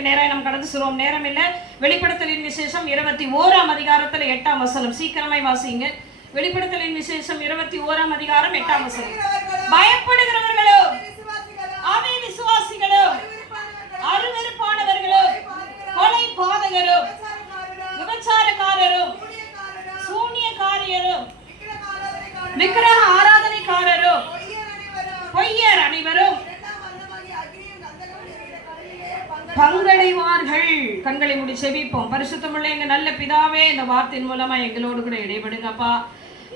வசனத்துக்கு நேரம் நாம் கடந்து சொல்லுவோம், நேரம் இல்லை. வெளிப்படுத்தலின் விசேஷம் 21ஆம் அதிகாரத்துல 8ஆம் வசனம். சீக்கிரமாய் வாசிங்க. வெளிப்படுத்தலின் விசேஷம் 21ஆம் அதிகாரம் 8ஆம் வசனம். பயப்படுகிறவர்களோ, ஆவி விசுவாசிகளோ, அருவருப்பானவர்களோ, கொலை பாதகரோ, விபச்சாரக்காரரும், சூனியக்காரியரும், விக்கிரக ஆராதனைக்காரரும், பொய்யர் அனைவரும் பங்கடைவார்கள். கண்களை மூடி செபிப்போம். பரிசுத்தமுள்ள எங்க நல்ல பிதாவே, இந்த வார்த்தையின் மூலமா எங்களோடு கூட இடைபடுங்கப்பா.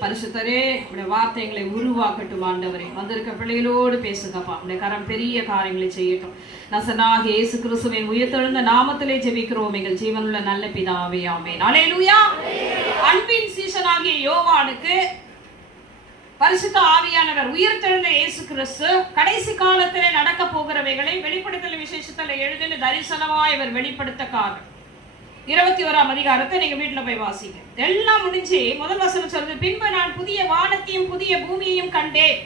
பரிசுத்தரே, உடைய வார்த்தை எங்களை உருவாக்கட்டும். ஆண்டவரே, வந்திருக்க பிள்ளைகளோடு பேசுங்கப்பா. உடைய கரம் பெரிய காரியங்களை செய்யட்டும். நசனாக இயேசு கிறிஸ்துவின் உயிர்த்தெழுந்த நாமத்திலே ஜெபிக்கிறோம் எங்கள் ஜீவனுள்ள நல்ல பிதாவே, ஆமென். அல்லேலூயா. அன்பின் சீசனாகிய யோவானுக்கு பரிசுத்த ஆவியானவர் உயிர்த்தெழுந்த இயேசு கிறிஸ்து கடைசி காலத்திலே நடக்க போகிறவைகளை வெளிப்படுத்தல் விசேஷத்துல எழுதின தரிசனமாய் இவர் வெளிப்படுத்தக்காக 21ஆம் அதிகாரத்தை நீங்க வீட்டுல போய் வாசிங்க. எல்லாம் முடிஞ்சு முதல் வசனம் சொல்றது, பின்பு நான் புதிய வானத்தையும் புதிய பூமியையும் கண்டேன்.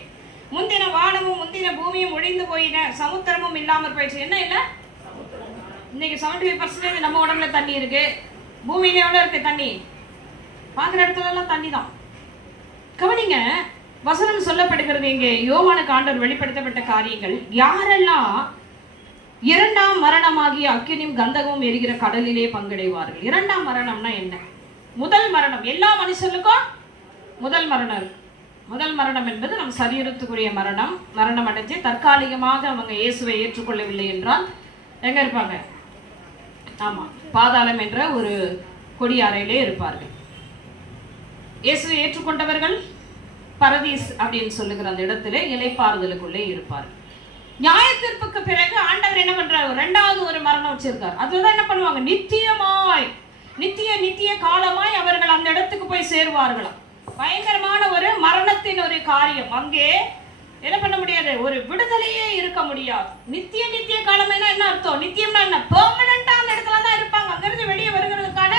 முந்தின வானமும் முந்தின பூமியும் ஒழிந்து போயின, சமுத்திரமும் இல்லாமற் போயிடுச்சு. என்ன இல்ல? இன்னைக்கு 75% நம்ம உடம்புல தண்ணி இருக்கு. பூமியில எவ்வளவு இருக்கு தண்ணி? பாக்குற இடத்துல எல்லாம் தண்ணி தான். கவனிங்க, வசனம் சொல்லப்படுகிறது இங்கே யோவானுக்கு ஆண்டவர் வெளிப்படுத்தப்பட்ட காரியங்கள். யாரெல்லாம் இரண்டாம் மரணமாகிய அக்கினியும் கந்தகமும் எரிகிற கடலிலே பங்கடைவார்கள். இரண்டாம் மரணம்னா என்ன? முதல் மரணம் எல்லா மனுஷனுக்கும் முதல் மரணம் இருக்கு. முதல் மரணம் என்பது நம் சரீரத்துக்குரிய மரணம். மரணம் அடைஞ்சு தற்காலிகமாக அவங்க இயேசுவை ஏற்றுக்கொள்ளவில்லை என்றால் எங்க இருப்பாங்க? ஆமா, பாதாளம் என்ற ஒரு கொடி அறையிலே இருப்பார்கள். இயேசுவை ஏற்றுக்கொண்டவர்கள் பரதீஸ் அப்படின்னு சொல்லுகிற அந்த இடத்திலே இலைப்பாறுதலுக்குள்ளே இருப்பார்கள். நியாய தீர்ப்புக்கு பிறகு ஆண்டவர் என்ன பண்றாரு? இரண்டாவது ஒரு மரணம் வச்சிருக்காரு. அதுதான் என்ன பண்ணுவாங்க? நித்தியமாய் நித்திய காலமாய் அவர்கள் அந்த இடத்துக்கு போய் சேருவார்களாம். பயங்கரமான ஒரு மரணத்தின் ஒரு காரியம். அங்கே என்ன பண்ண முடியாது? ஒரு விடுதலையே இருக்க முடியாது. நித்திய காலம்னா என்ன அர்த்தம்? நித்தியம்னா என்ன? பெர்மனண்டா அந்த இடத்துல தான் இருப்பாங்க. அங்கிருந்து வெளியே வருகிறதுக்கான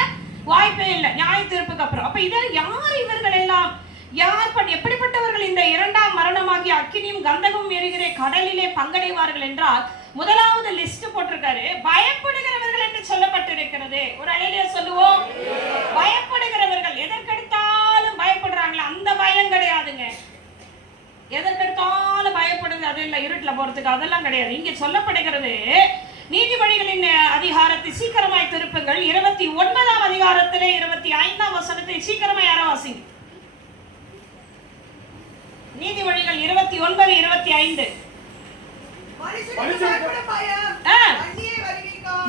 வாய்ப்பே இல்லை நியாய தீர்ப்புக்கு அப்புறம். அப்ப இதில் யார் இவர்கள் எல்லாம்? எப்படிப்பட்டவர்கள் இந்த இரண்டாம் மரணமாகிய அக்கினியும் கந்தகமும் எரிகிற கடலிலே பங்கடைவார்கள் என்றால் முதலாவது லிஸ்ட் போட்டிருக்காரு. பயப்படுகிறவர்கள் என்று சொல்லப்பட்டிருக்கிறது. ஒரு அலையிலே சொல்லுவோம், பயப்படுகிறவர்கள். எதற்கெடுத்தாலும் பயப்படுறாங்களா? அந்த பயம் கிடையாதுங்க. எதற்கெடுத்தாலும் பயப்படுது அது இல்லை, இருட்டுல போறதுக்கு அதெல்லாம் கிடையாது. இங்க சொல்லப்படுகிறது நீதிமொழிகளின் அதிகாரத்தை சீக்கிரமாய் திருப்புங்கள். 29ஆம் அதிகாரத்திலே 25ஆம் வசனத்தை சீக்கிரமாய் யாரவாசிங்க. நீதிமொழிகள் 29, 25.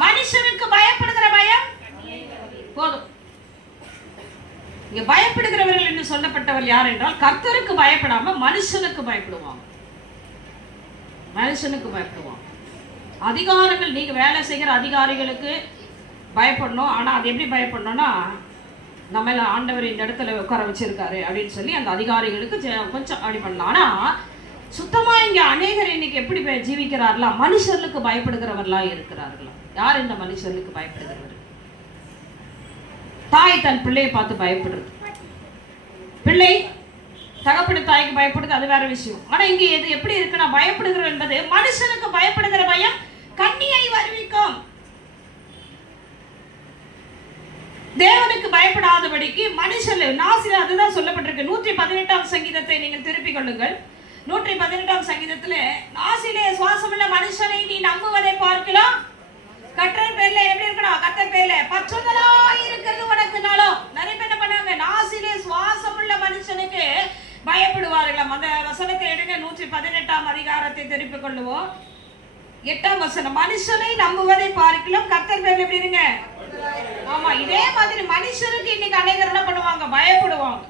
மனுஷனுக்கு பயப்படுகிற பயம் போதும். இங்க பயப்படுகிறவர்கள் என்று சொல்லப்பட்டவர் யார் என்றால் கர்த்தருக்கு பயப்படாம மனுஷனுக்கு பயப்படுவாங்க. மனுஷனுக்கு பயப்படுவாங்க. அதிகாரங்கள், நீங்க வேலை செய்கிற அதிகாரிகளுக்கு பயப்படணும். ஆனா அது எப்படி பயப்படணும்னா, நம்ம ஆண்டவர் இந்த இடத்துல உட்கார வச்சிருக்காரு அப்படின்னு சொல்லி அந்த அதிகாரிகளுக்கு கொஞ்சம் அப்படி பண்ணலாம். ஆனா சுத்தமா இங்க அநேகர் இன்னைக்கு எப்படி ஜீவிக்கிறார்களா? மனுஷர்களுக்கு பயப்படுகிறவர்களா இருக்கிறார்களா? யார் இந்த மனுஷர்களுக்கு பயப்படுகிறவர்? தாய் தன் பிள்ளையை பார்த்து பயப்படுறது, பிள்ளை தகப்படு தாய்க்கு பயப்படுது, அது வேற விஷயம். ஆனா இங்க எது எப்படி இருக்குன்னா, பயப்படுகிறது என்பது மனுஷனுக்கு பயப்படுகிற பயம் கண்ணியை வருவிக்கும். தேவனுக்கு பயப்படாதபடிக்கு மனுஷன் நாசில அதுதான் சொல்லப்பட்டிருக்கு. 118ஆம் சங்கீதத்தை நீங்கள் திருப்பிக் கொள்ளுங்கள். 118ஆம் சங்கீதத்துல நாசிலே சுவாசமுள்ள மனுஷனை நீ நம்புவதை பார்க்கலாம். கர்த்தர் பேர்ல எப்படி இருக்கணும்? கர்த்தர் பேர்ல பற்றுதலாய் இருக்கிறது உனக்கு நலம். நிறைய பேர் என்ன பண்ணாங்க? நாசிலே சுவாசமுள்ள மனுஷனுக்கு பயப்படுவார்களாம். அந்த வசனத்தை எடுங்க. 118ஆம் அதிகாரத்தை திருப்பிக் கொள்ளுவோம். 8ஆம் வசனம், மனுஷனை நம்புவதை பார்க்கலாம், கர்த்தர் பேர்ல எப்படி இருங்க. ஆமா, இதே மாதிரி மனுஷருக்கு இன்னைக்கு அநேகர் என்ன பண்ணுவாங்க? பயப்படுவாங்க.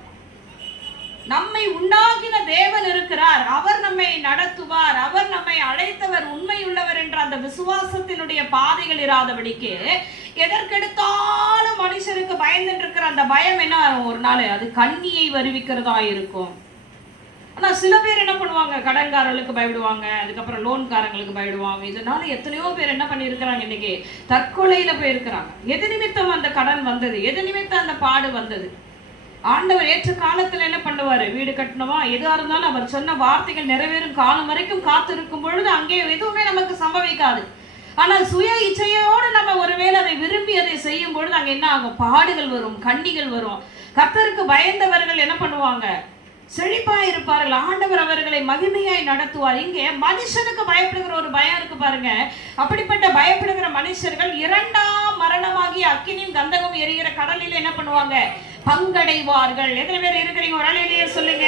நம்மை உண்டாக்கின தேவன் இருக்கிறார், அவர் நம்மை நடத்துவார், அவர் நம்மை அழைத்தவர், உண்மையுள்ளவர் என்ற அந்த விசுவாசத்தினுடைய பாதைகள் இராதபடிக்கு எதற்கெடுத்தாலும் மனுஷருக்கு பயந்துட்டு இருக்கிற அந்த பயம் என்ன ஒரு நாள் அது கண்ணியை வருவிக்கிறதா இருக்கும். ஆனா சில பேர் என்ன பண்ணுவாங்க? கடன்காரர்களுக்கு பயப்படுவாங்க, அதுக்கப்புறம் லோன்காரங்களுக்கு பயப்படுவாங்க. இதனால எத்தனையோ பேர் என்ன பண்ணியிருக்கிறாங்க? இன்னைக்கு தற்கொலையில போயிருக்கிறாங்க. எது நிமித்தம் அந்த கடன் வந்தது? எது நிமித்தம் அந்த பாடு வந்தது? ஆண்டவர் ஏற்ற காலத்துல என்ன பண்ணுவாரு? வீடு கட்டணுமா, எதா இருந்தாலும் அவர் சொன்ன வார்த்தைகள் நிறைவேறும் காலம் வரைக்கும் காத்திருக்கும் பொழுது அங்கே எதுவுமே நமக்கு சம்பவிக்காது. ஆனால் சுய இச்சையோடு நம்ம ஒருவேளை அதை விரும்பி அதை செய்யும் பொழுது அங்க என்ன ஆகும்? பாடுகள் வரும், கண்ணிகள் வரும். கர்த்தருக்கு பயந்தவர்கள் என்ன பண்ணுவாங்க? செழிப்பா இருப்பார்கள். ஆண்டவர் அவர்களை மகிமையாய் நடத்துவார். இங்கே மனுஷனுக்கு பயப்படுகிற ஒரு பயம் இருக்கு பாருங்க. அப்படிப்பட்ட பயப்படுகிற மனுஷர்கள் இரண்டாம் மரணமாகி அக்கினியும் கந்தகம் எரிகிற கடலில் என்ன பண்ணுவாங்க? பங்கடைவார்கள். எத்தனை பேர் இருக்கிறீங்க? ஒரு அலையிலேயே சொல்லுங்க.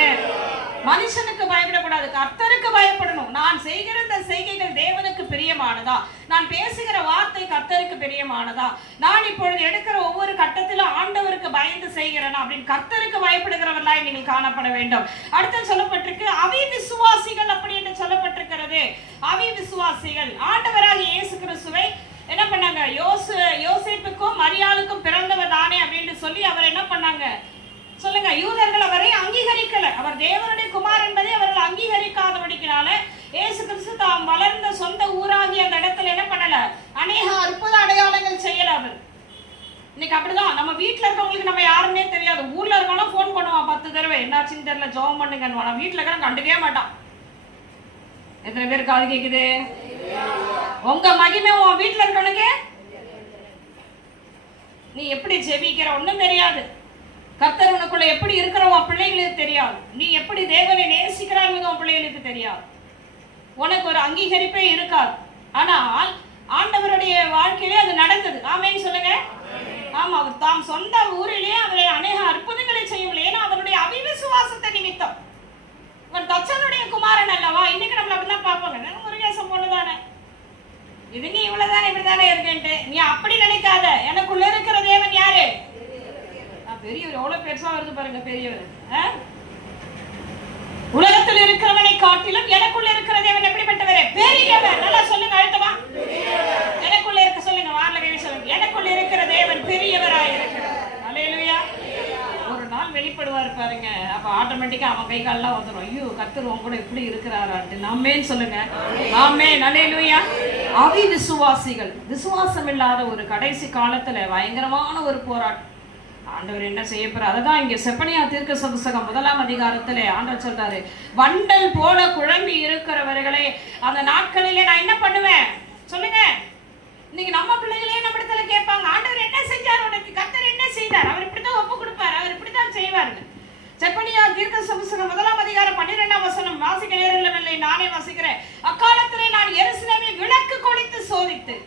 மனுஷனுக்கு பயப்படக்கூடாது, கர்த்தருக்கு பயப்படணும். நான் செய்கிற இந்த செய்கைகள் தேவனுக்கு பிரியமானதா? நான் பேசுகிற வார்த்தை கர்த்தருக்கு பிரியமானதா? நான் இப்பொழுது எடுக்கிற ஒவ்வொரு கட்டத்திலும் ஆண்டவருக்கு பயந்து செய்கிறேன் அப்படின்னு கர்த்தருக்கு பயப்படுகிறவர்களாய் நீங்கள் காணப்பட வேண்டும். அடுத்து சொல்லப்பட்டிருக்கு அவிவிசுவாசிகள் அப்படி என்று சொல்லப்பட்டிருக்கிறது. அவிவிசுவாசிகள் ஆண்டவராகிய இயேசு கிறிஸ்துவை என்ன பண்ணாங்க? யோசேப்புக்கும் மரியாளுக்கும் பிறந்தவர் தானே அப்படின்னு சொல்லி அவர் என்ன பண்ணாங்க சொல்லுங்க? யூதர்கள் அவரை அங்கீகரிக்கல. அவர் தேவனுடைய குமார் என்பதை அவர்கள் அங்கீகரிக்காதபடினால இயேசு கிறிஸ்து தாம் வளர்ந்த சொந்த ஊராகிய அந்த இடத்துல என்ன பண்ணல? அநேக அற்புத அடையாளங்கள் செய்யல. அவர் இன்னைக்கு அப்படிதான். நம்ம வீட்டுல இருக்கவங்களுக்கு நம்ம யாருன்னே தெரியாது. ஊர்ல இருக்கவங்களும் போன் பண்ணுவான் 10 தடவை, என்னாச்சுன்னு தெரியல, ஜெபம் பண்ணுங்கன்னு. வீட்டுல இருக்க கண்டுக்கவே மாட்டான். எத்தனை பேர் காது கேக்குது? உங்க மகிமை உன் வீட்டுல இருக்கவனுக்கு நீ எப்படி ஜெபிக்கிற ஒண்ணும் தெரியாது. கர்த்தர் உனக்குள்ள எப்படி இருக்கிற உன் பிள்ளைகளுக்கு தெரியாது. நீ எப்படி தேவனை நேசிக்கிறான்னு உன் பிள்ளைகளுக்கு தெரியாது. உனக்கு ஒரு அங்கீகரிப்பே இருக்காது. ஆனால் ஆண்டவருடைய வாழ்க்கையிலே அது நடந்தது. ஆமென் சொல்லுங்க. ஆமா, அவர் தாம் சொந்த ஊரிலே அவரை அநேக அற்புதங்களை செய்யவில்லை. ஏன்னா அவருடைய அவிவிசுவாசத்தை நிமித்தம். அவன் தச்சனுடைய குமாரன் அல்லவா? இன்னைக்கு நம்மள அப்படிதான் பார்ப்பாங்க. முருகேசம் போலதானே, இதுங்க இவ்வளவுதானே, இப்படிதானே இருக்கேன்ட்டு. நீ அப்படி நினைக்காத. எனக்குள்ள இருக்கிற தேவன் யாரு? பெரியவர். எவ்வளவு பெருசா வருது பாருங்க பெரியவர். உலகத்தில் இருக்கிறவனை காட்டிலும் எனக்குள்ள இருக்கிற தேவன் எப்படிப்பட்டவர்? பெரியவர். நல்லா சொல்லுங்க, அழுத்தமா. எனக்குள்ள இருக்க சொல்லுங்க, வார்த்தை சொல்லுங்க. எனக்குள்ள இருக்கிற தேவன் பெரியவராய் இருக்கிறார். அல்லேலூயா. ஒரு நாள் வெளிப்படுவார் பாருங்க. அப்ப ஆட்டோமேட்டிக்கா அவன் கை கால்லாம் வந்துடும். ஐயோ, கர்த்தர் உன் கூட இப்படி இருக்கிறாரான்ட்டு. ஆமென் சொல்லுங்க. ஆமென். அல்லேலூயா. அவிவிசுவாசிகள், விசுவாசம் இல்லாத ஒரு கடைசி காலத்துல பயங்கரமான ஒரு போராட்டம். ஆண்டவர் என்ன செய்ய போறார்? அதுதான் இங்க செப்பனியா தீர்க்க புத்தகம் 1ஆம் அதிகாரத்திலே ஆண்டவர் சொல்றாரு, வண்டல் போல குழம்பி இருக்கிறவர்களே அந்த நாட்களிலே நான் என்ன பண்ணுவேன் சொல்லுங்க. இன்னைக்கு நம்ம பிள்ளைகளே நம்ம இடத்துல கேட்பாங்க, ஆண்டவர் என்ன செஞ்சார் உனக்கு? கர்த்தர் என்ன செய்தார்? அவர் இப்படித்தான் ஒப்பு கொடுப்பார், அவர் இப்படித்தான் செய்வார். செப்பனியா தீர்க்க புத்தகம் 1ஆம் அதிகாரம் 12ஆம் வசனம் வாசிக்க நேரமில்லை, நானே வாசிக்கிறேன். அக்காலத்திலே நான் எருசலேமில் விளக்கு கொளுத்து சோதித்து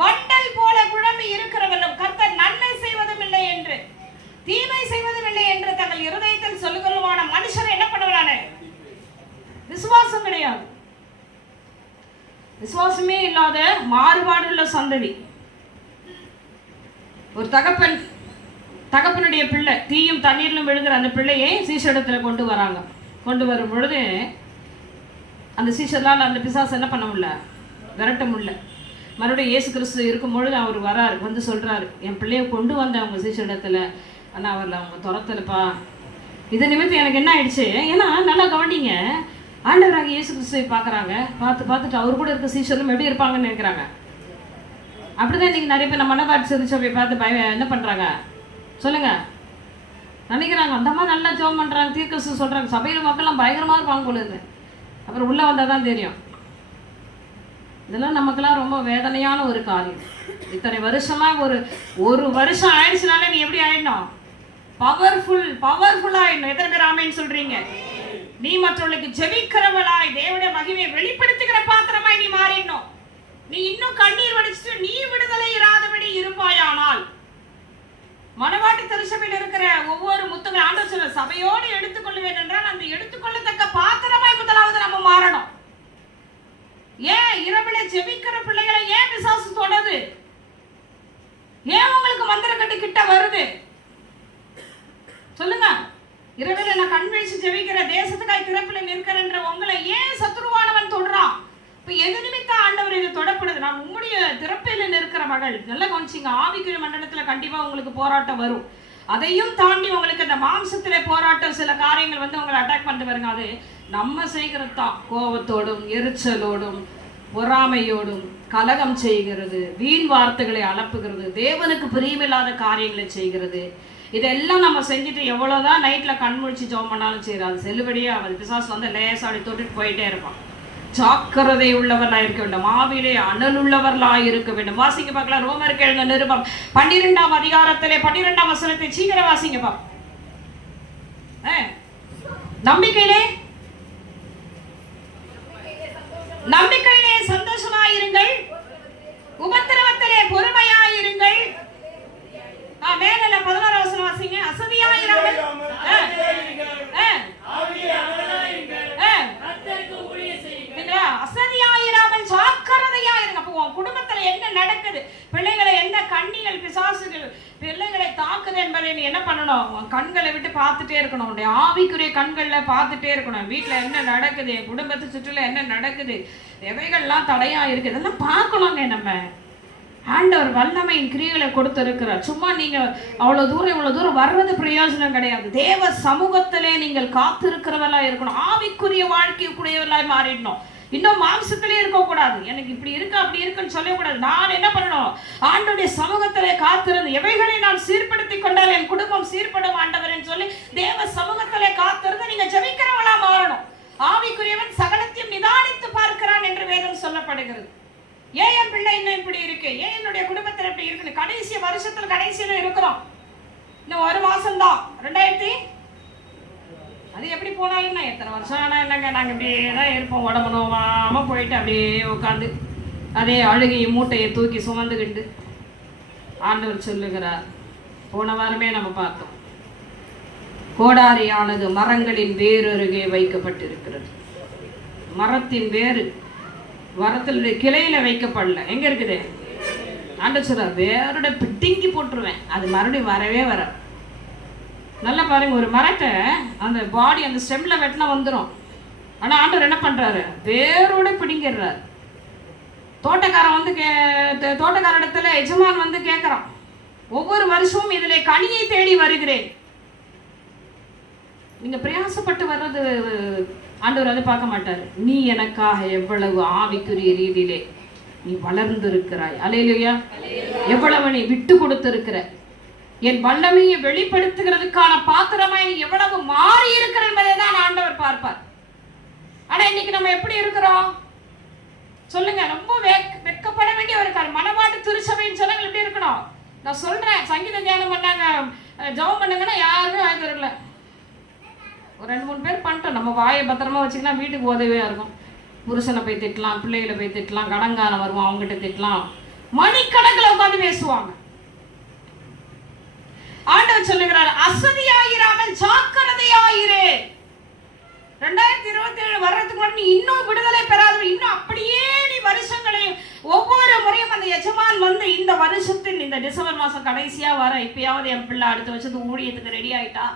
வண்டல் போல குழம்பி இருக்கிறவர்களும் கர்த்தர் நன்மை செய்வதும் இல்லை என்று தீமை செய்வதும் இல்லை என்று தங்கள் இருதயத்தில் சொல்லுகிறவான மனுஷன் என்ன பண்ணுவானே? விசுவாசம் கிடையாது. விசுவாசமே இல்லாத மாறுபாடுள்ள சந்ததி. ஒரு தகப்பனுடைய பிள்ளை தீயும் தண்ணீரிலும் விழுகிற அந்த பிள்ளையை சீஷரிடத்துல கொண்டு வராங்க. கொண்டு வரும் பொழுது அந்த சீஷர்லால் அந்த பிசாசு என்ன பண்ண முடியல? விரட்ட முடியல. மறுபடியும் இயேசு கிறிஸ்து இருக்கும் பொழுது அவர் வராரு, வந்து சொல்றாரு, என் பிள்ளைய கொண்டு வந்த அவங்க சீஷரிடத்துல, ஆனால் அவரில் அவங்க துரத்தலப்பா. இதை நிமித்தம் எனக்கு என்ன ஆயிடுச்சு? ஏன்னா நல்லா கவனிங்க, ஆண்டவராக இயேசு கிறிஸ்துவை பார்க்குறாங்க. பார்த்துட்டு அவர் கூட இருக்க சீஷர்களும் எப்படி இருப்பாங்கன்னு நினைக்கிறாங்க. அப்படிதான் இன்னைக்கு நிறைய பேர் நம்ம மனவாட்டி சிறுச்சபையை பார்த்து என்ன பண்ணுறாங்க சொல்லுங்க, நினைக்கிறாங்க. அந்த மாதிரி நல்லா ஜெபம் பண்ணுறாங்க, தீர்க்கதரிசி சொல்கிறாங்க, சபையில் மக்கள்லாம் பயங்கரமாக இருப்பாங்க போல இருக்கு. அப்புறம் உள்ளே வந்தால் தான் தெரியும். இதெல்லாம் நமக்கெல்லாம் ரொம்ப வேதனையான ஒரு காரியம். இத்தனை வருஷமா ஒரு வருஷம் ஆயிடுச்சுனால நீ எப்படி ஆயிடணும்? பவர்ஃபுல் ஆயிடணும். எத்தனை பேர் ஆமென் சொல்றீங்க? நீ மற்றவர்களுக்கு ஜெபிக்கிறவளாய் தேவனுடைய மகிமையை வெளிப்படுத்துகிற பாத்திரமாய் நீ மாறிடணும். நீ இன்னும் கண்ணீர் வடிச்சுட்டு நீ விடுதலை இராதபடி இருப்பாயானால், மனவாட்டி திருச்சபையில் இருக்கிற ஒவ்வொரு முத்துகள் ஆண்டவர் சொல்ற சபையோடு எடுத்துக்கொள்வேன் என்றால் அந்த எடுத்துக்கொள்ளத்தக்க பாத்திரமாய் முதலாவது நம்ம மாறணும். ஏன் இரவில ஜெபிக்கிற பிள்ளைகளை ஏன் பிசாசு தொடருது? ஏன் உங்களுக்கு மந்திரக்கட்டு கிட்ட வருது சொல்லுங்க. இரவில நான் கண் வீழ்ச்சி ஜெபிக்கிற தேசத்துக்காய் திறப்பில நிற்கிற உங்களை ஏன் சத்துருவானவன் தொடுறான்? இப்ப எது நிமித்த ஆண்டவர் இது தொடப்படுது? நான் உங்களுடைய திறப்பில நிற்கிற மகள். நல்லா கவனிச்சிங்க, ஆவிக்குரிய மண்டலத்துல கண்டிப்பா உங்களுக்கு போராட்டம் வரும். அதையும் தாண்டி உங்களுக்கு இந்த மாம்சத்திலே போராட்டம் சில காரியங்கள் வந்து உங்களை அட்டாக் பண்ணிட்டு வருங்க. அது நம்ம செய்கிறது தான். கோபத்தோடும் எரிச்சலோடும் பொறாமையோடும் கலகம் செய்கிறது, வீண் வார்த்தைகளை அலப்புகிறது, தேவனுக்கு பிரியமில்லாத காரியங்களை செய்கிறது. இதெல்லாம் நம்ம செஞ்சுட்டு எவ்வளவுதான் நைட்ல கண் முழிச்சு ஜெபம் பண்ணாலும் சரி, அது செல்லுபடியே ஆகாது. பிசாசு வந்து லேசா அப்படி தொட்டுட்டு போயிட்டே இருப்பான். ஜாக்கிரதை உள்ளவர்களா இருக்க வேண்டும், ஆவிலே அனல் உள்ளவர்களா இருக்க வேண்டும். வாசிங்க பார்க்கலாம், ரோமருக்கு எழுந்த நிருபம் 12ஆம் அதிகாரத்திலே 12ஆம் வசனத்தை சீக்கிரம் வாசிங்கப்பா. நம்பிக்கையிலே சந்தோஷமாயிருங்கள், உபத்திரவத்திலே பொறுமையாயிருங்கள். மேல 16 வசனம் வாசிங்க. அசதியாயிராமல் அசதியாயிராமல் ஜாக்கிரதையா இருங்க. அப்போ உன் குடும்பத்துல என்ன நடக்குது, பிள்ளைகளை என்ன கண்ணிகள் பிசாசுகள் பிள்ளைகளை தாக்குது என்பதை நீ என்ன பண்ணணும், உன் கண்களை விட்டு பார்த்துட்டே இருக்கணும். உன்னுடைய ஆவிக்குரிய கண்கள்ல பார்த்துட்டே இருக்கணும். வீட்டுல என்ன நடக்குது, என் குடும்பத்தை சுற்றில என்ன நடக்குது, எவைகள்லாம் தடையா இருக்கு, இதெல்லாம் பார்க்கணுங்க. நம்ம ஆண்டவர் வல்லமையின் கிரியைகளை கொடுத்திருக்கிறார். சும்மா நீங்க அவ்வளவு தூரம் இவ்வளவு தூரம் வர்றது பிரயோஜனம் கிடையாது. தேவ சமூகத்திலே நீங்கள் காத்திருக்கிறவர்களா இருக்கணும். ஆவிக்குரிய வாழ்க்கைக்குரியவர்களாய் மாறிடணும். இன்னும் மாம்சத்திலே இருக்க கூடாது. எனக்கு இப்படி இருக்கு அப்படி இருக்குன்னு சொல்லக்கூடாது. நான் என்ன பண்ணணும், ஆண்டவருடைய சமூகத்திலே காத்திருந்து எவைகளை நான் சீர்படுத்திக் கொண்டால் என் குடும்பம் சீர்படும் ஆண்டவர்ன்னு சொல்லி தேவ சமூகத்திலே காத்திருந்து நீங்க ஜெபிக்கிறவளா மாறணும். ஆவிக்குரியவன் சகலத்தையும் நிதானித்து பார்க்கிறான் என்று வேதம் சொல்லப்படுகிறது. ஏன் என் பிள்ளை இன்னும் இப்படி இருக்கு, ஏன் என்னுடைய குடும்பத்தில் இப்படி இருக்குன்னு கடைசி வருஷத்துல கடைசியில இருக்கிறோம். இன்னும் ஒரு மாசம் தான் 2000 அது எப்படி போனாலும் எத்தனை வருஷம் ஆனா என்னங்க, நாங்க இப்படியேதான் இருப்போம். உடம்பு நோவாம போயிட்டு அப்படியே உட்காந்து அதே அழுகையை மூட்டையை தூக்கி சுமந்துக்கிட்டு ஆண்டவர் சொல்லுகிறார். போன வாரமே நம்ம பார்த்தோம், கோடாரியானது மரங்களின் வேறு அருகே வைக்கப்பட்டிருக்கிறது. மரத்தின் வேறு மரத்தினுடைய கிளையில வைக்கப்படல. எங்க இருக்குது ஆண்டவர் சொல்றார், வேரோட பிட்டிங்கி போட்டுருவேன், அது மறுபடியும் வரவே வர. நல்லா பாருங்க, ஒரு மரத்தை அந்த பாடி அந்த ஸ்டெம்ல வெட்டினா வந்துடும். ஆனா ஆண்டவர் என்ன பண்றாரு, வேரோட பிடிங்கிறார். தோட்டக்காரன் வந்து தோட்டக்கார இடத்துல எஜமான் வந்து கேட்கறான், ஒவ்வொரு வருஷமும் இதிலே கனியை தேடி வருகிறேன். நீங்க பிரயாசப்பட்டு வர்றது ஆண்டவர் அதை பார்க்க மாட்டாரு. நீ எனக்காக எவ்வளவு ஆவிக்குரிய ரீதியிலே நீ வளர்ந்து இருக்கிறாய், அல்லேலூயா. எவ்வளவு நீ விட்டு கொடுத்திருக்கிற, என் வல்லமையை வெளிப்படுத்துகிறதுக்கான பாத்திரமாய் நீ எவ்வளவு மாறி இருக்கிற என்பதை தான் ஆண்டவர் பார்ப்பார். ஆனா இன்னைக்கு நம்ம எப்படி இருக்கிறோம் சொல்லுங்க? ரொம்ப வெட்கப்பட வேண்டிய ஒரு காரியம். மனவாட்டு திருச்சபையின் ஜனங்கள் எப்படி இருக்கணும்? நான் சொல்றேன், சங்கீத தியானம் பண்ணாங்க, ஜெபம் பண்ணுங்கன்னா யாருமே ஆகிருக்கல. ஒரு 2-3 பேர் பண்ணிட்டோம். நம்ம வாயை பத்திரமா வச்சுக்கலாம், வீட்டுக்கு உதவியா இருக்கும். புருஷனை போய் திட்டலாம், பிள்ளைகளை போய் திட்டலாம், கடங்கான வருவோம் அவங்ககிட்ட திட்டலாம், மணிக்கணக்கில் உட்காந்து பேசுவாங்க. ஆண்டவர் சொல்லுகிறார், அசதியாயிராமல் ஜாக்கிரதையாயிரு. 2027 வர்றதுக்கு முன்னாடி நீ இன்னும் விடுதலை பெறாத, இன்னும் அப்படியே நீ வருஷங்களையும் ஒவ்வொரு முறையும் அந்த எஜமான் வந்து இந்த வருஷத்தில் இந்த டிசம்பர் மாசம் கடைசியா வர இப்பயாவது என் பிள்ளை அடுத்த வருஷத்துக்கு ஊழியத்துக்கு ரெடி ஆயிட்டா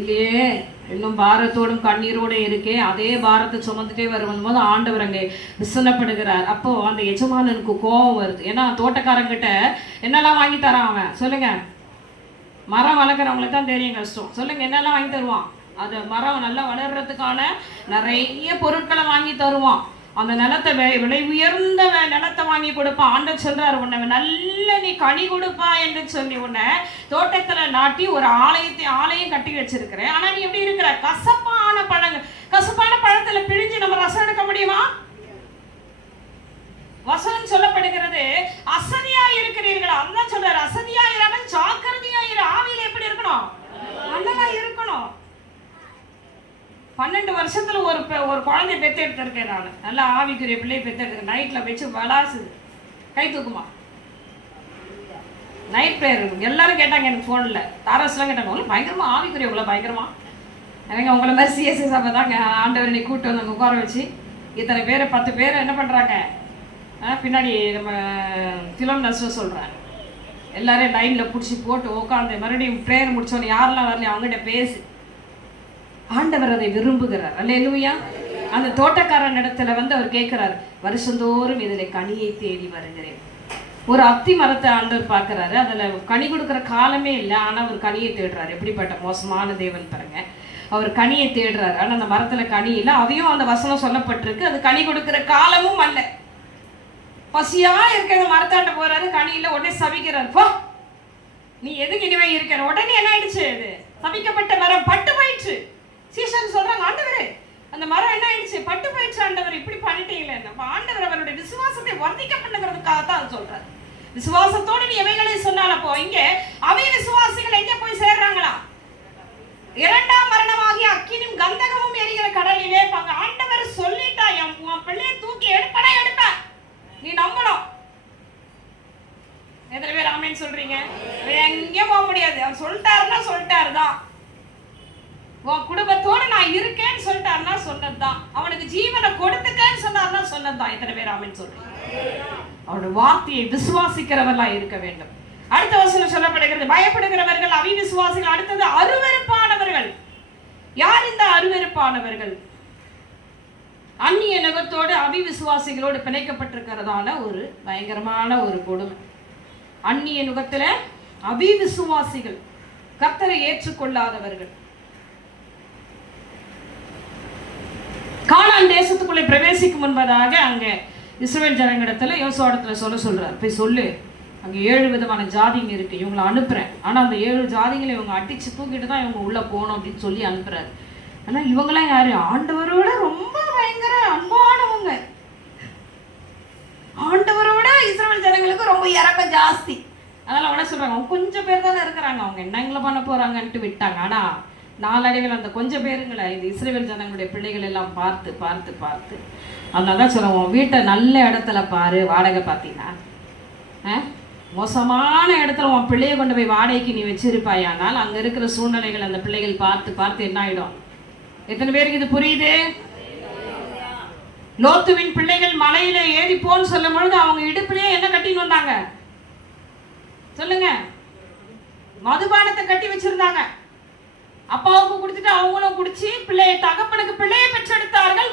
இல்லையே, இன்னும் பாரத்தோடும் கண்ணீரோட இருக்கே, அதே பாரத்தை சுமந்துட்டே வருவன் போது ஆண்டவர் அங்கே விசனப்படுகிறார். அப்போ அந்த எஜமானனுக்கு கோபம் வருது. ஏன்னா தோட்டக்காரங்கிட்ட என்னெல்லாம் வாங்கி தரான் அவன் சொல்லுங்க? மரம் வளர்க்குறவங்களுக்கு தான் தெரியும் கஷ்டம். சொல்லுங்க, என்னெல்லாம் வாங்கி தருவான்? அது மரம் நல்லா வளர்றதுக்கான நிறைய பொருட்களை வாங்கி தருவான். அந்த நிலத்தை விலை உயர்ந்த நிலத்தை வாங்கி கொடுப்பான். ஆண்டவர் சொல்றாரு, உன்னை நல்ல நீ கனி கொடுப்பா என்று சொல்லி உன்னை தோட்டத்துல நாட்டி ஒரு ஆலயம் கட்டி வச்சிருக்கிறேன். ஆனா நீ எப்படி இருக்கிற? கசப்பான பழங்கள். கசப்பான பழத்துல பிழிஞ்சு நம்ம ரசம் எடுக்க முடியுமா? வசனம் சொல்லப்படுகிறது, அசதியா இருக்கிறீர்களா? அதுதான் சொல்றாரு, அசதியா இராமல் ஜாக்கிரதையா இரு. ஆவியில எப்படி இருக்கணும்? நல்லதா இருக்கணும். 12 வருஷத்துல ஒரு குழந்தைய பெத்து எடுத்திருக்கேன் நான். நல்லா ஆவிக்குரிய பிள்ளையை பெத்து எடுத்துருக்கேன். நைட்ல வச்சு வளாசுது, கை தூக்குமா, நைட் ப்ரேயர் இருக்கும். எல்லாரும் கேட்டாங்க எனக்கு ஃபோனில், தாராஸ்லாம் கேட்டாங்க, உங்களுக்கு பயங்கரமா ஆவிக்குரிய உங்களை பயங்கரமா. எனக்கு உங்களை மாதிரி சிஎஸ்எஸ் அப்போ தாங்க ஆண்டவர் நீ கூப்பிட்டு வந்து உட்கார வச்சு இத்தனை பேர் 10 பேர் என்ன பண்ணுறாங்க பின்னாடி நம்ம ஃபிலம் நர்ஸும் சொல்கிறேன், எல்லாரையும் லைனில் பிடிச்சி போட்டு உட்காந்து மறுபடியும் ப்ரேயர் முடிச்சோன்னு யாரெல்லாம் வரலையும் அவங்ககிட்ட பேசி. ஆண்டவர் அதை விரும்புகிறார். அல்லேலூயா. அந்த தோட்டக்காரன் இடத்துல வந்து அவர் கேட்கிறார், வருஷந்தோறும் இதில் கனியை தேடி வருகிறேன். ஒரு அத்தி மரத்தை ஆண்டவர் பார்க்குறாரு, அதில் கனி கொடுக்குற காலமே இல்லை, ஆனால் அவர் கனியை தேடுறாரு. எப்படிப்பட்ட மோசமான தேவன் பாருங்க. அவர் கனியை தேடுறாரு, ஆனால் அந்த மரத்தில் கனி இல்லை. அதையும் அந்த வசனம் சொல்லப்பட்டிருக்கு, அது கனி கொடுக்குற காலமும் அல்ல. பசியா இருக்கிற மரத்தாண்ட போறாரு, கனி இல்லை, உடனே சபிக்கிறார், போ நீ எதுக்கு இனிமே இருக்கிற. உடனே என்ன ஆயிடுச்சு? அது சபிக்கப்பட்ட மரம் பட்டு போயிடுச்சு. சீசன் சொல்றாங்க, ஆண்டவரே அந்த மரம் என்ன ஆயிடுச்சு? பட்டு போயிடுச்சு. ஆண்டவர் இப்படி பண்ணிட்டீங்களே. நம்ம ஆண்டவர் அவருடைய விசுவாசத்தை வர்த்திக்க பண்ணுகிறதுக்காக தான் சொல்றாரு. விசுவாசத்தோடு நீ எவைகளை சொன்னால், அப்போ இங்க அவை விசுவாசிகள் எங்க போய் சேர்றாங்களா? இரண்டாம் மரணமாகிய அக்கினியும் கந்தகமும் எரிகிற கடலிலே. ஆண்டவர் சொல்லிட்டா, உன் பிள்ளையை தூக்கி எடுப்பா எடுப்ப, நீ நம்பணும். எத்தனை பேர் ஆமேன்னு சொல்றீங்க? எங்கேயும் போக முடியாது. அவர் சொல்லிட்டாருன்னா சொல்லிட்டாருதான். உன் குடும்பத்தோடு நான் இருக்கேன்னு சொல்லிட்டாருன்னா சொன்னதுதான். அவனுக்கு ஜீவனை கொடுத்துக்கன்னு சொன்னார்னா சொன்னதுதான். எத்தனை பேர் ஆமேன்னு சொல்றீங்க? அவருடைய வார்த்தையை விசுவாசிக்கிறவர்களா இருக்க வேண்டும். அடுத்த வசனம் சொல்லப்படுகிறது, பயப்படுகிறவர்கள் அவிசுவாசிகள். அடுத்தது அருவருப்பானவர்கள். யார் இந்த அருவருப்பானவர்கள்? அந்நிய நுகத்தோடு அவிசுவாசிகளோடு பிணைக்கப்பட்டிருக்கிறதான ஒரு பயங்கரமான ஒரு கொடுமை. அந்நிய நுகத்துல அவிசுவாசிகள், கர்த்தரை ஏற்றுக்கொள்ளாதவர்கள். கானான் தேசத்துக்குள்ளே பிரவேசிக்கும் முன்பதாக அங்க இஸ்ரவேல் ஜனங்களிடத்துல யோசுவாவிடத்துல சொல்றார், போய் சொல்லு, அங்க 7 விதமான ஜாதிங்க இருக்கு, இவங்களை அனுப்புறேன். ஆனா அந்த 7 ஜாதிகளை இவங்க அடிச்சு தூக்கிட்டு தான் இவங்க உள்ள போகணும் அப்படின்னு சொல்லி அனுப்புறாரு. ஆனா இவங்கெல்லாம் யாரு? ஆண்டவரோட ரொம்ப பயங்கர அன்பானவங்க. ஆண்டவரோட இஸ்ரவேல் ஜனங்களுக்கு ரொம்ப இறக்கம் ஜாஸ்தி. அதனால அவன சொல்றாங்க, அவங்க கொஞ்சம் பேர் தானே இருக்கிறாங்க, அவங்க என்னங்களை பண்ண போறாங்கன்ட்டு விட்டாங்க. ஆனா நாளடைவில் அந்த கொஞ்சம் பேருங்களை இந்த இஸ்ரவேல் ஜனங்களுடைய பிள்ளைகள் எல்லாம் பார்த்து பார்த்து பார்த்து அதனாலதான் சொல்லுவோம், உன் வீட்டை நல்ல இடத்துல பாரு, வாடகை பார்த்தீங்கன்னா மோசமான இடத்துல உன் பிள்ளையை கொண்டு போய் வாடகைக்கு நீ வச்சிருப்பாயானால் அங்க இருக்கிற சூழ்நிலைகள் அந்த பிள்ளைகள் பார்த்து பார்த்து என்ன ஆயிடும்? எத்தனை பேருக்கு இது புரியுது? லோத்துவின் பிள்ளைகள் மலையில ஏறி போன்னு சொல்லும் பொழுது அவங்க இடுப்புலயே என்ன கட்டின்னு வந்தாங்க சொல்லுங்க? மதுபானத்தை கட்டி வச்சிருந்தாங்க. அப்பாவுக்கு கொடுத்துட்டு அவங்களும் குடிச்சு பிள்ளையை, தகப்பனுக்கு பிள்ளையை பெற்றெடுத்தார்கள்.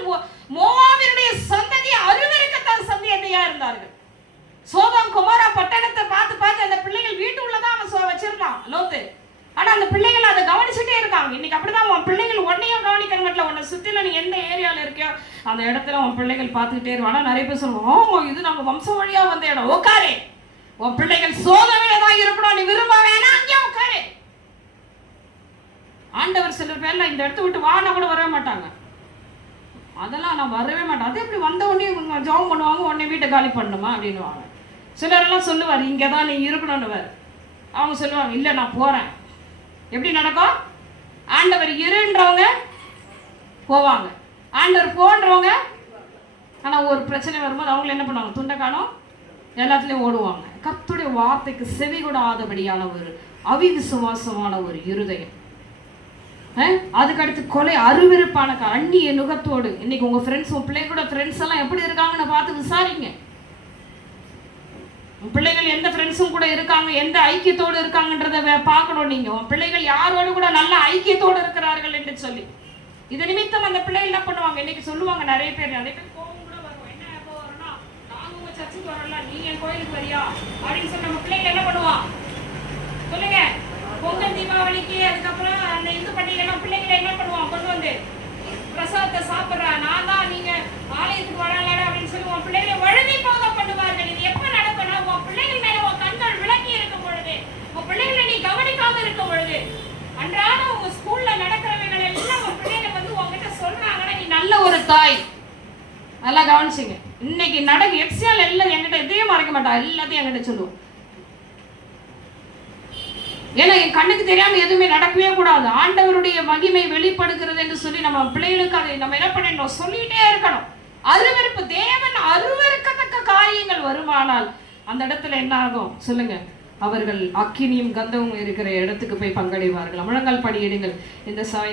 மோவாபினுடைய சந்ததி அருவருக்கத்தக்க சந்ததியா இருந்தார்கள். சோதம் குமாரா பட்டணத்தை பார்த்து பார்த்து அந்த பிள்ளைகள் வீட்டு உள்ளதான் அவன் வச்சிருந்தான் லோத்து. ஆனா அந்த பிள்ளைகள் அதை கவனிச்சுட்டே இருக்காங்க. இன்னைக்கு அப்படிதான் உன் பிள்ளைகள் உன்னையும் கவனிக்கிறவங்கல, உன்னை சுத்தில நீ எந்த ஏரியால இருக்கியோ அந்த இடத்துல உன் பிள்ளைகள் பார்த்துக்கிட்டே இருவாங்க. நிறைய பேர் சொல்லுவோம், இது நம்ம வம்சம் வழியா வந்த இடம். உட்காரு, உன் பிள்ளைகள் சோதனையில்தான் இருக்கணும், நீ விரும்ப வேணா அங்கே உட்காரு. ஆண்டவர் சில பேர்ல இந்த இடத்த விட்டு வானா கூட வரவே மாட்டாங்க. அதெல்லாம் நான் வரவே மாட்டேன். அது எப்படி வந்த உடனே ஜாபம் பண்ணுவாங்க, உடனே வீட்டை காலி பண்ணணுமா அப்படின்னுவாங்க. சிலரெல்லாம் சொல்லுவார், இங்கதான் நீ இருக்கணும்னுவார். அவங்க சொல்லுவாங்க, இல்லை நான் போறேன். எப்படி நடக்கும்? ஆண்டவர் இருன்றவங்க போவாங்க, ஆண்டவர் போன்றவங்க ஆனா ஒரு பிரச்சனை வரும்போது அவங்களை என்ன பண்ணுவாங்க? துண்டை காணும், எல்லாத்துலயும் ஓடுவாங்க. கர்த்தருடைய வார்த்தைக்கு செவி கொடாதபடியான ஒரு அவிசுவாசமான ஒரு இருதயம். அதுக்கடுத்து கொலை, அருவருப்பான அந்நிய நுகத்தோடு. இன்னைக்கு உங்க ஃப்ரெண்ட்ஸ், உங்க பிள்ளைகளோட ஃப்ரெண்ட்ஸ் எல்லாம் எப்படி இருக்காங்கன்னு பார்த்து விசாரிங்க. உன் பிள்ளைகள் எந்த ஃப்ரெண்ட்ஸும் கூட இருக்காங்க, எந்த ஐக்கியத்தோடு இருக்காங்கன்றத பார்க்கணும். நீங்க உன் பிள்ளைகள் யாரோடு கூட நல்ல ஐக்கியத்தோடு இருக்கிறார்கள் என்று சொல்லி இது நிமித்தம் அந்த பிள்ளைகள் என்ன பண்ணுவாங்க? இன்னைக்கு சொல்லுவாங்க நிறைய பேர் கோபம் கூட வரும். என்ன எப்போ வரும்னா, நாங்க உங்க சர்ச்சுக்கு வரல, நீங்க என் கோயிலுக்கு வரியா அப்படின்னு சொல்லி நம்ம பிள்ளைகள் என்ன பண்ணுவான் சொல்லுங்க? பொங்கல் தீபாவளிக்கு அதுக்கப்புறம் அந்த இந்து பண்டிகைலாம் பிள்ளைகளை என்ன பண்ணுவான்? கொண்டு வந்து பிரசாதத்தை சாப்பிட்றா, நான் தான் நீங்க ஆலயத்துக்கு வரல அப்படின்னு சொல்லி உன் பிள்ளைகளை வழுவி போக பண்ணுவார்கள். இது எப்ப நடக்கும்னா, உன் பிள்ளைகள் மேல உன் கண்கள் விளக்கி இருக்கும் பொழுது, உன் பிள்ளைகளை நீ கவனிக்காம இருக்கும் பொழுது, அன்றாட உங்க ஸ்கூல்ல நடக்கிறவங்க எல்லாம் உன் பிள்ளைகளை வந்து உங்ககிட்ட சொல்றாங்கன்னா நீ நல்ல ஒரு தாய். நல்லா கவனிச்சிங்க. இன்னைக்கு நடக்கு எக்ஸியால் எல்லாம் என்கிட்ட எதையும் மறைக்க மாட்டா, எல்லாத்தையும் என்கிட்ட சொல்லுவோம். ஏன்னா என் கண்ணுக்கு தெரியாம எதுவுமே நடக்கவே கூடாது. ஆண்டவருடைய மகிமை வெளிப்படுகிறது என்று சொல்லி நம்ம பிள்ளைகளுக்கு அதை நம்ம என்ன பண்ணணும்? சொல்லிட்டே இருக்கணும். அருவருப்பு, தேவன் அருவருக்கத்தக்க காரியங்கள் வருமானால் அந்த இடத்துல என்ன ஆகும் சொல்லுங்க? அவர்கள் அக்கினியும் கந்தமும் இருக்கிற இடத்துக்கு போய் பங்கடைவார்கள். முழங்கால் படியிடுங்கள்.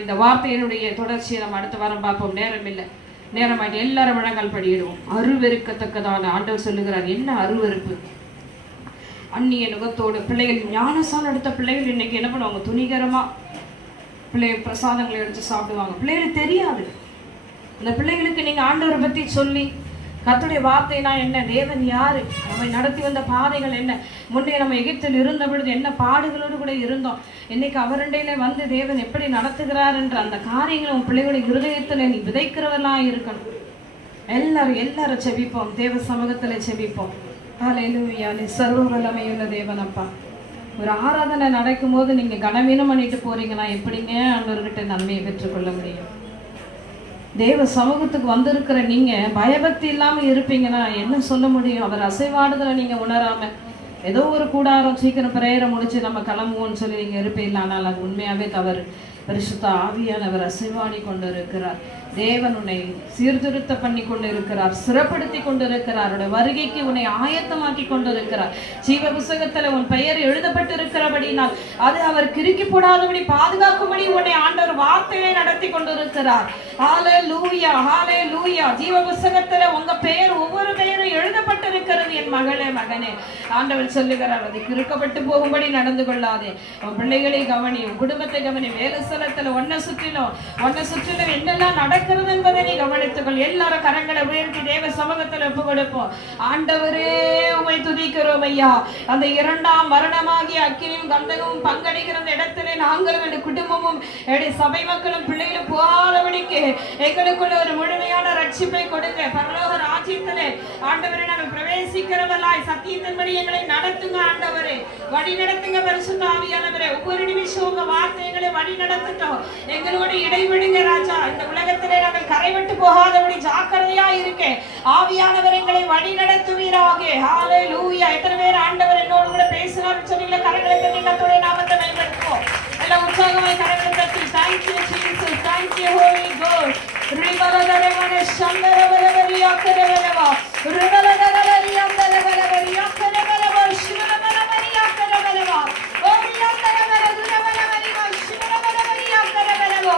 இந்த வார்த்தையினுடைய தொடர்ச்சியை நம்ம அடுத்த வாரம் பார்ப்போம். நேரம் இல்லை, நேரமாயிட்டு எல்லாரும் முழங்கால் படியிடுவோம். அருவருக்கத்தக்கதான ஆண்டவர் சொல்லுகிறார். என்ன அருவருப்பு? அந்நிய நுகத்தோடு பிள்ளைகள், ஞானசானம் எடுத்த பிள்ளைகள் இன்னைக்கு என்ன பண்ணுவாங்க? துணிகரமா பிள்ளைகள் பிரசாதங்களை எடுத்து சாப்பிடுவாங்க. பிள்ளைகளுக்கு தெரியாது. அந்த பிள்ளைகளுக்கு நீங்க ஆண்டவரை பத்தி சொல்லி, கர்த்தருடைய வார்த்தைனா என்ன, தேவன் யாரு, நம்மை நடத்தி வந்த பாதைகள் என்ன, முன்னே நம்ம எகிப்தில் இருந்த பொழுது என்ன பாடுகளோடு கூட இருந்தோம், இன்னைக்கு அவரண்டையில வந்து தேவன் எப்படி நடத்துகிறார் என்ற அந்த காரியங்களை உன் பிள்ளைகளுடைய இருதயத்துல நீ விதைக்கிறவெல்லாம் இருக்கணும். எல்லாரும் செபிப்போம், தேவ சமூகத்துல செபிப்போம். ஹல்லேலூயா. நீ சர்வ வல்லமையுள்ள தேவனப்பா. ஒரு ஆராதனை நடக்கும் போது நீங்க கனவீனம் பண்ணிட்டு போறீங்கன்னா எப்படிங்க ஆண்டவர்கிட்ட நன்மையை பெற்றுக்கொள்ள முடியும்? தேவ சமூகத்துக்கு வந்திருக்கிற நீங்க பயபக்தி இல்லாம இருப்பீங்கன்னா என்ன சொல்ல முடியும்? அவர் அசைவாடுதலை நீங்க உணராம ஏதோ ஒரு கூடாரம் சீக்கிரம் பிரேயரை முடிச்சு நம்ம கிளம்புவோம்னு சொல்லி நீங்க இருப்பீங்களா? ஆனால் அது உண்மையாவே தவறு. பரிசுத்த ஆவியானவர் அசைவாடி கொண்டு இருக்கிறார். தேவன் உன்னை சீர்திருத்த பண்ணி கொண்டு இருக்கிறார், சிறப்படுத்தி கொண்டு இருக்கிறார். வருகைக்கு உன்னை ஆயத்தமாக்கி கொண்டு இருக்கிறார். ஜீவ புஸ்தகத்துல உன் பெயர் எழுதப்பட்டு இருக்கிறபடினால் அது அவர் கிறுக்கி போடாதபடி பாதுகாக்கும்படி உன்னை ஆண்டவர் வார்த்தையை நடத்தி கொண்டு இருக்கிறார். ஹல்லேலூயா, ஹல்லேலூயா. ஜீவ புஸ்தகத்துல உங்க பெயர் ஒவ்வொரு பெயரும் எழுதப்பட்டு இருக்கிறது. என் மகளே, மகனே, ஆண்டவர் சொல்லுகிறார், அது கிறுக்கப்பட்டு போகும்படி நடந்து கொள்ளாதே. உன் பிள்ளைகளை கவனி, உன் குடும்பத்தை கவனி. வேலை ஸ்தலத்துல ஒன்ன சுற்றிலும் என்னெல்லாம் நடக்கிறது என்பதை நீ கவனித்துக்கொள். எல்லாரும் கரங்களை உயர்த்தி தேவ சமூகத்தில் ஒப்பு கொடுப்போம். ஆண்டவரே, உம்மை துதிக்கிறோம் ஐயா. அந்த இரண்டாம் மரணமாகிய அக்கினியும் கந்தகமும் பங்கடைகிற இடத்திலே நாங்களும் என் குடும்பமும் சபை மக்களும் பிள்ளைகளும் போகாதபடிக்கு எங்களுக்குள்ள ஒரு முழுமையான ரட்சிப்பை கொடுங்க. பரலோக ராஜ்யத்திலே ஆண்டவரே நாங்கள் பிரவேசிக்கிறவர்களாய் சத்தியத்தின்படி எங்களை நடத்துங்க. ஆண்டவரே, வழி நடத்துங்க. பரிசுத்த ஆவியானவரே, ஒவ்வொரு நிமிஷம் உங்க வார்த்தைகளை வழி நடத்தட்டும். எங்களோட இடைவிடுங்க ராஜா. இந்த உலகத்திலே நாங்கள் கரைவிட்டு போகாதபடி ஜாக்கிரதையா இருக்கே. ஆவியானவர் எங்களை வழி நடத்துவீராக. ஹல்லேலூயா. எத்தனை பேர் ஆண்டவர் என்னோடு கூட பேசுகிறார் சொல்லி கரங்களை தட்டி கர்த்தருடைய நாமத்தை மேம்படுத்துவோம். எல்லாம் உற்சாகமாய் கரங்களை தட்டி thank you Jesus, thank you Holy Ghost. ரிவலதரவன சந்தரவலவரியா கரவலவா ரிவலதரவரியா கரவலவரியா கரவலவா சிவலவலவரியா கரவலவா ஓரியந்தரவலவரியா சிவலவலவரியா கரவலவா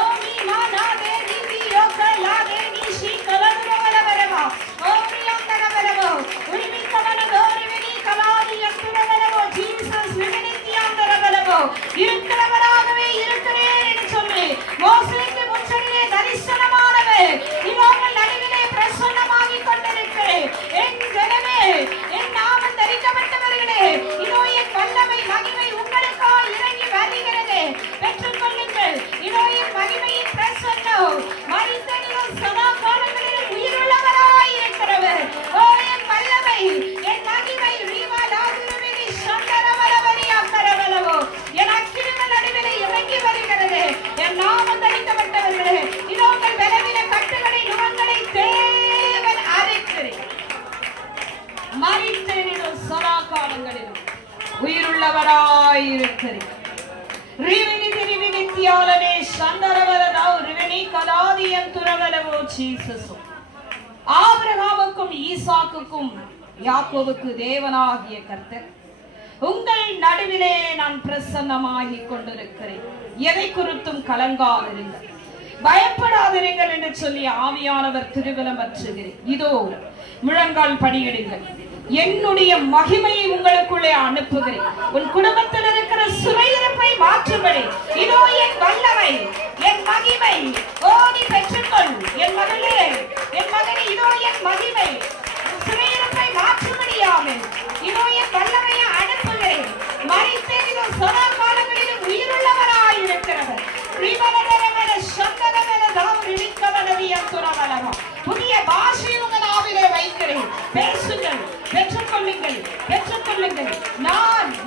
ஓமி மானாதே திவியோ கலாதே நிஷி கலவலவலவரவா ஓரியந்தரவலவா உரிமிக்கவனதோரிவினி கலாதி யந்தரவலவா ஜீசஸ் விமனித்தியாந்தரவலவா இருக்கிறவராகவே இருக்கிறேன் என்று சொல்லி மோசேக்கு முச்சடிலே தரிசனமானவர் இவர்கள் நடுவிலே பிரசன்னமாகிக் கொண்டிருக்கிறேன். என் ஜனமே, என் நாமம் தரிக்கப்பட்டவர்களே, இதோ என் வல்லமை மகிமை உங்களுக்காக இறங்கி வருகிறது. பெற்றுக் கொள்ளுங்கள். இதோ என் மகிமையின் பிரசன்னம் மரித்தவர்கள் சதா காலங்களிலும் உயிருள்ளவராய் இருக்கிறவர். ஓ என் வல்லமை, என் மகிமை ரீவாலாதுரவினி சந்தரவலவரியா கரவலவோ என் அக்கினிகள் நடுவிலே இறங்கி வருகிறது. என் நாமம் தரிக்கப்பட்டவர்களே, இதோ உங்கள் பலவீன கட்டுகளை நுகங்களை தேவன் அரைக்கிறேன். மரித்தவர்கள் சதா காலங்களிலும் உயிருள்ளவராயிருக்கிறேன். ஆபிரகாமுக்கும் ஈசாக்குக்கும் யாக்கோபுக்கு தேவனாகிய கர்த்தர் உங்கள் நடுவிலே நான் பிரசன்னமாகிக் கொண்டிருக்கிறேன். எதை குறித்தும் கலங்காதிருங்கள், பயப்படாதிருங்கள் என்று சொல்லி ஆவியானவர் திருவிழமற்றுகிறேன். இதோ முழங்கால் படியிடுங்கள், என்னுடைய மகிமையை உங்களுக்குள்ளே அனுப்புகிறேன். உன் குடும்பத்தில் இருக்கிற சிறையிருப்பை மாற்றும்படி இதோ என் வல்லமை, என் மகிமை. ஓ நீ பெற்றுக்கொள் என் மகளே, என் மகனே. இதோ என் மகிமை சிறையிருப்பை மாற்றும்படியாமே இதோ என் வல்லமையை அனுப்புகிறேன். மரித்தேன், இதோ சதா காலங்களிலும் உயிருள்ளவராயிருக்கிறவர். புதிய பாஷை உங்கள் நாவிலே வைக்கிறேன். பேசுங்கள், பெற்றுக்கொள்ளுங்கள், பெற்றுக்கொள்ளுங்கள்.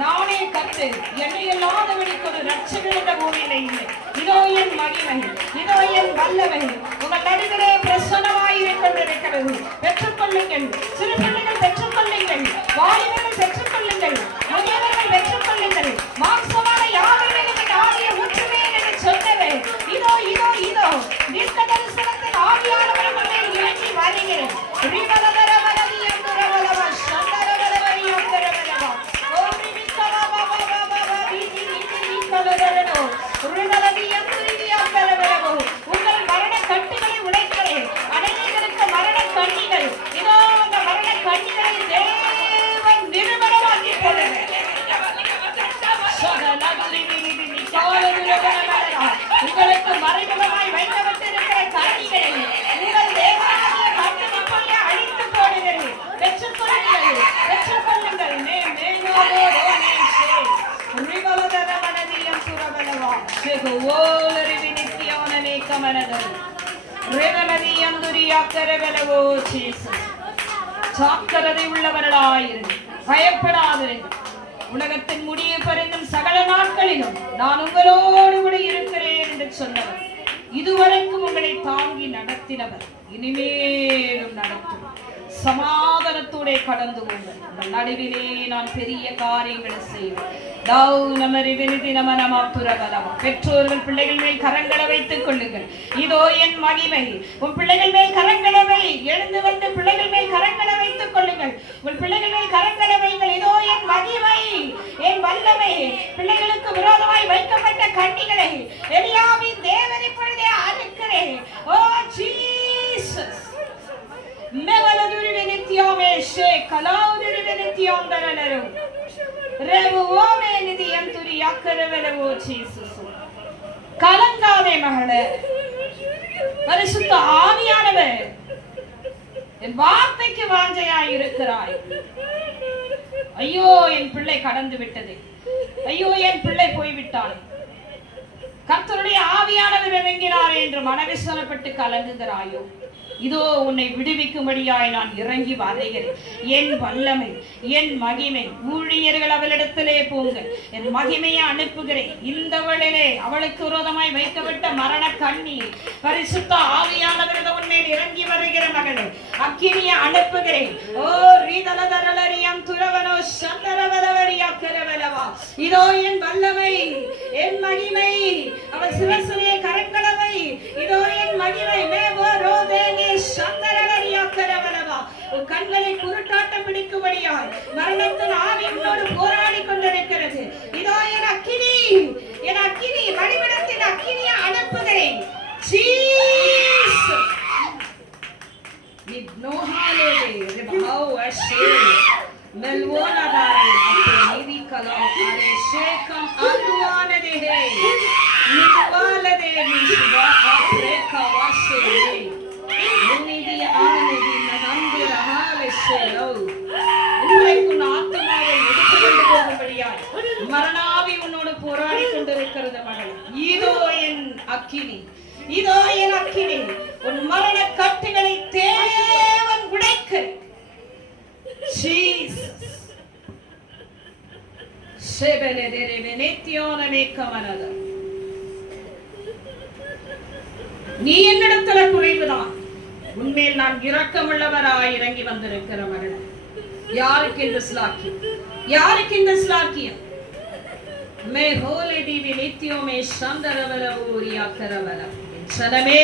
நானே கர்த்தர், என்னை இல்லாதவனுக்கு ஒரு ரட்சகர் என்ற பூமியிலே இல்லை. இதோ என் மகிமை, இதோ என் வல்லமை உங்கள் நடுவிலே பிரசன்னமாய் கொண்டிருக்கிறது. பெற்றுக்கொள்ளுங்கள். சிறு பிள்ளைகள் பெற்றுக்கொள்ளுங்கள், வாலிபர்கள் பெற்றுக்கொள்ளுங்கள், முதியவர்கள் பெற்றுக்கொள்ளுங்கள். மாம்சமான யாவரையும் ஆவியை ஊற்றுவேன் என்று சொன்னவே இதோ இதோ இதோ தீர்க்க தரிசனத்தின் ஆவியானவர் மேல் இறங்கி வருகிறேன். உங்கள் மரண கட்டுகளை உடைக்கிறேன். அநேகருக்கு மரண கண்ணிகள், இதோ அந்த மரண கண்ணிகளை தேவன் நிறுவனமாக்கி போடுகிறேன். உங்களுக்கு மறைமுகமாய் வைக்கப்பட்டிருக்கிற கண்ணிகளை உங்கள் தேவனாகிய கண்ணிக்குள்ளே அழித்து போடுகிறேன். பெற்றுக்கொள்ளுங்கள், பெற்றுக்கொள்ளுங்கள். ஜாக்கிரதை உள்ளவர்களாயிருங்கள், பயப்படாதிருங்கள். உலகத்தின் முடிய பரிந்தும் சகல நாட்களிலும் நான் உங்களோடு கூட இருக்கிறேன் என்று சொன்னவர். இதுவரைக்கும் உங்களை தாங்கி நடத்தினவர் இனிமேலும் நடத்தும். சமாதானத்தோட கடந்து போங்கள். நடுவிலே நான் பெரிய காரியங்களை செய்வேன். பெற்றோர்கள் பிள்ளைகள் மேல் கரங்களை வைத்துக் கொள்ளுங்கள். இதோ என் மகிமை. உன் பிள்ளைகள் மேல் கரங்களை வை. எழுந்து வந்து பிள்ளைகள் மேல் கரங்களை வைத்துக் கொள்ளுங்கள். உன் பிள்ளைகள் மேல் கரங்களை வைங்கள். இதோ என் மகிமை, என் வல்லமை. பிள்ளைகளுக்கு விரோதமாய் வைக்கப்பட்ட கண்ணிகளை எலியாவின் தேவன் இப்பொழுதே அறுக்கிறேன். ஓ ஜீசஸ். கலங்காதே மகளே. பரிசுத்த ஆவியானவர் என் வார்த்தைக்கு வாஞ்சையாய் இருக்கிறாய். ஐயோ என் பிள்ளை கடந்து விட்டது, ஐயோ என் பிள்ளை போய்விட்டான், கர்த்தருடைய ஆவியானவர் இறங்கினார் என்று மனவிசனப்பட்டு கலங்குகிறாயோ, இதோ உன்னை விடுவிக்கும்படியாய் நான் இறங்கி வருகிறேன். என் வல்லமை, என் மகிமை. ஊழியர்கள் அவளிடத்திலே போங்கள், என் மகிமையை அனுப்புகிறேன். இந்த வேளையிலே அவளுக்கு விரோதமாய் வைக்கப்பட்ட மரண கண்ணீர் பரிசுத்த ஆவியானவர் உன்னை இறங்கி வருகிற மகளே, அக்கினியை அனுப்புகிறேன். ஓ ரீதலதரலரியம் துரவனோ சந்தரவலவரியா கரவலவா. இதோ என் வல்லமை, என் மகிமை. அவள் சிவசுவே கரங்களவை. இதோ என் மகிமை. மேவோ ரோதேனே சந்தரவரியா கரவலவா. உன் கண்களை குருட்டாட்டம் பிடிக்கும்படியாய் மரணத்தின் ஆவி உன்னோடு போராடி கொண்டிருக்கிறது. இதோ என் அக்கினி, என் அக்கினி, வழிபடத்தின் அக்கினியை அனுப்புகிறேன். ஜீசஸ். வித்னோஹாலேவே ரிபஹாவ் அஷே மெல்வோனதாரே அப்பேவி கலாவ் அரே ஷேகம் அந்துவானதேஹே நிவாலதே மிஷ்வா ஆப்ரேகா வாஷேவே உன்னிதி ஆனதி நகந்து ரஹாலே ஷேலோ. உன்னைக்கு ஆத்மாவை எடுத்துக்கொண்டு போகும்படியாய் மரணாவி உன்னோடு போராடி கொண்டிருக்கிறது மகள். இதோ என் அக்கினி, இதோ என் அக்கினி. உன் மரண கட்டுகளை தேவன் உடைக்க. ஜீசஸ். செபலெதெரே வெனேத்தியோனமே கமனத. நீ என்னிடத்துல குறைவுதான், உன்மேல் நான் இரக்கமுள்ளவராய் இறங்கி வந்திருக்கிற மகள். யாருக்கு இந்த ஸ்லாக்கியம், யாருக்கு இந்த ஸ்லாக்கியம்? மே ஹோலே தீவி நித்தியோமே சந்தரவல ஊரியா கரவல. சனமே,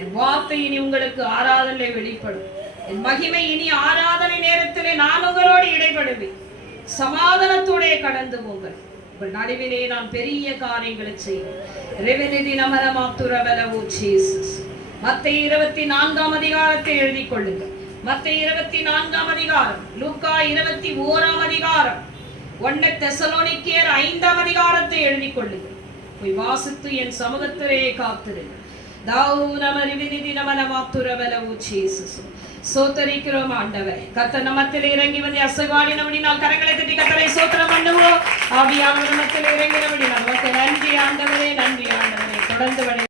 என் வார்த்தை இனி உங்களுக்கு ஆராதனை வெளிப்படும். என் மகிமை இனி ஆராதனை நேரத்திலே நான் உங்களோடு இடைபடுவேன். சமாதானத்தோட கடந்து போங்கள். உங்கள் நடுவிலே நான் பெரிய காரியங்களை செய்வேன். ரெவெனிதி நமரமாத்துரவலவோ ஜீசஸ். மத்தேயு 24 அதிகாரத்தை எழுதிக் கொள்ளுங்கள். மத்தேயு 24 அதிகாரம், லூக்கா 21 அதிகாரம், 1 தெசலோனிக்கேயர் 5 அதிகாரத்தை எழுதிக் கொள்ளுங்கள். போய் வாசித்து என் சமூகத்திலே காத்திருங்கள். சோத்தரிக்கிறோம் ஆண்டவரே. கர்த்தர் நமத்தில் இறங்கி வந்து அசைவாடினபடினால் கரங்களை தட்டி கர்த்தரை சோத்திரம் பண்ணுவோம். ஆவியானவர் நமத்தில் இறங்கினபடினால் நமக்கு நன்றி ஆண்டவரே, நன்றி ஆண்டவரே. தொடர்ந்து